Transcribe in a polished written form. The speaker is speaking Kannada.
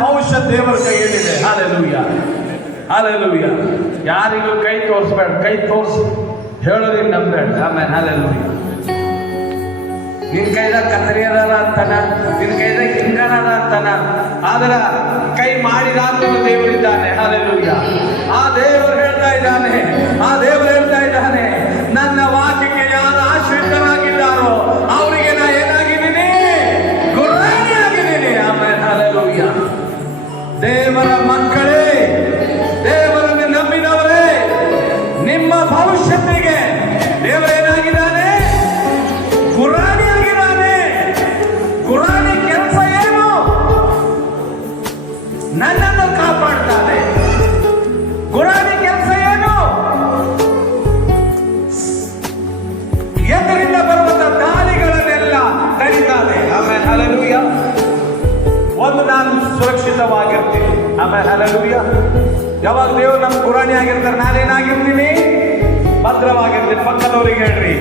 ಭವಿಷ್ಯತ್ ದೇವರ ಕೈಯಲ್ಲಿದೆ. Hallelujah, hallelujah. ಯಾರಿಗೂ ಕೈ ತೋರಿಸ್ಬೇಡ, ಕೈ ತೋರಿಸಿ ಹೇಳೋದಿಲ್ಲ ನಂಬೇಡ. ಆಮೇಲೆ ಹಾಲೆಲೂಯ. ನಿನ್ ಕೈದಾಗ ಕತ್ತರಿ ಅದ ಅಂತಾನ, ನಿನ್ ಕೈದಾಗ ಹಿಂಗನ ಅದ ಅಂತಾನ, ಆದ್ರ ಕೈ ಮಾಡಿದಾದ್ರೂ ದೇವರಿದ್ದಾನೆ. ಹಾಲೆಲೂಯ. ಆ ದೇವರು ಹೇಳ್ತಾ ಇದ್ದಾನೆ, ಆ ದೇವರು ಹೇಳ್ತಾ ಇದ್ದಾನೆ, ನನ್ನ ವಾಕ್ಯಕ್ಕೆ ಯಾರು ಆಶ್ರಿತರಾಗಿದ್ದಾರೋ ಅವರಿಗೆ ನಾ ಏನಾಗಿದ್ದೀನಿ? ಗುರಾಣಿ ಆಗಿದ್ದೀನಿ. ಆಮೇಲೆ ಹಾಲೆಲೂಯ. ದೇವರ ಮಕ್ಕಳೇ, ದೇವರನ್ನು ನಂಬಿದವರೇ, ನಿಮ್ಮ ಭವಿಷ್ಯತ್ತಿಗೆ ದೇವರೇನಾಗಿದ್ದಾನೆ? ಗುರಾಣಿ ಆಗಿದ್ದಾನೆ. ಗುರಾಣಿ ಕೆಲಸ ಏನು? ನನ್ನನ್ನು ಕಾಪಾಡ್ತಾನೆ. ಗುರಾಣಿ ಕೆಲಸ ಏನು? ಎದುರಿಂದ ಬರುವಂತ ದಾಳಿಗಳನ್ನೆಲ್ಲ ತಡಿತಾನೆ. ಆಮೇಲೆ ಹಲ್ಲೆಲೂಯ. ಒಂದು ನಾನು ಸುರಕ್ಷಿತವಾಗಿರ್ತೀನಿ. ಆಮೇಲೆ ಹಲ್ಲೆಲೂಯ. ಯಾವಾಗ ದೇವರು ನಮ್ಮ ಗುರಾಣಿ ಆಗಿರ್ತಾರೆ, ನಾನೇನಾಗಿರ್ತೀನಿ? ಭದ್ರವಾಗಿರ್ತೀನಿ. ಪಕ್ಕದವರಿಗೆ ಹೇಳ್ರಿ,